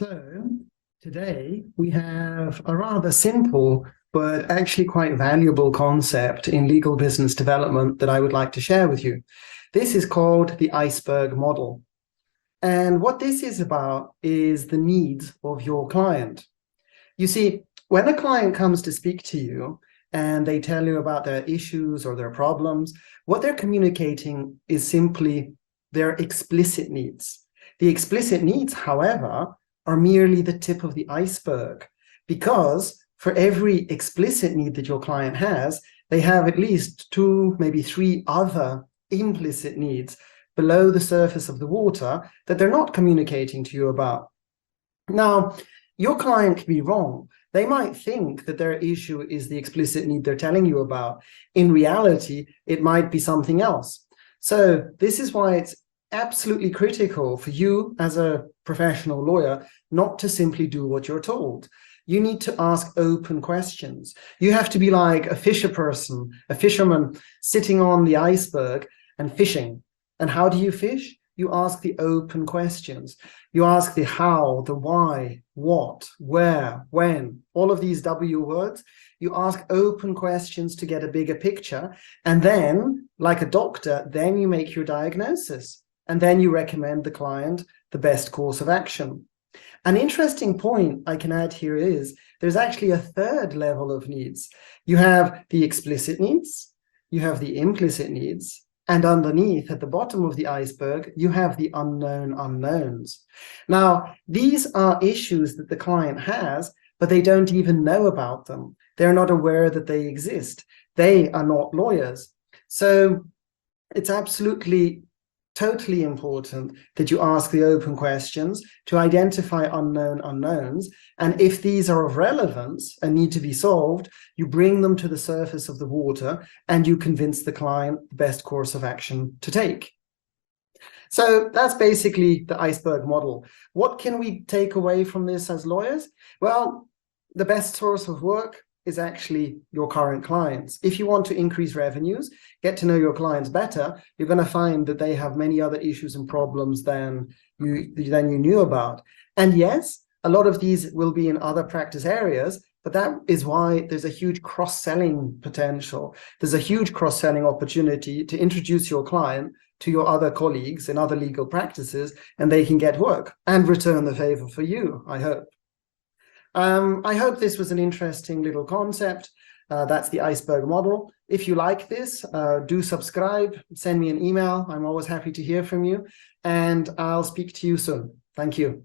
So today we have a rather simple but actually quite valuable concept in legal business development that I would like to share with you. This is called the Iceberg Model. And what this is about is the needs of your client. You see, when a client comes to speak to you and they tell you about their issues or their problems, what they're communicating is simply their explicit needs. The explicit needs, however, are merely the tip of the iceberg, because for every explicit need that your client has, they have at least 2, maybe 3 other implicit needs below the surface of the water that they're not communicating to you about. Now, your client can be wrong. They might think that their issue is the explicit need they're telling you about. In reality, it might be something else. So this is why it's absolutely critical for you as a professional lawyer not to simply do what you're told. You need to ask open questions. You have to be like a fisherman sitting on the iceberg and fishing. And how do you fish? You ask the open questions. You ask the how, the why, what, where, when, all of these W words. You ask open questions to get a bigger picture. And then, like a doctor, then you make your diagnosis. And then you recommend the client the best course of action. An interesting point I can add here is there's actually a third level of needs. You have the explicit needs, you have the implicit needs, and underneath, at the bottom of the iceberg, you have the unknown unknowns. Now, these are issues that the client has, but they don't even know about them. They're not aware that they exist. They are not lawyers. So it's absolutely totally important that you ask the open questions to identify unknown unknowns. And if these are of relevance and need to be solved, you bring them to the surface of the water and you convince the client the best course of action to take. So that's basically the iceberg model. What can we take away from this as lawyers? Well, the best source of work is actually your current clients. If you want to increase revenues, get to know your clients better, you're going to find that they have many other issues and problems than you knew about. And yes, a lot of these will be in other practice areas, but that is why there's a huge cross-selling potential. There's a huge cross-selling opportunity to introduce your client to your other colleagues in other legal practices, and they can get work and return the favor for you, I hope. I hope this was an interesting little concept. That's the iceberg model. If you like this, do subscribe, send me an email. I'm always happy to hear from you, and I'll speak to you soon. Thank you.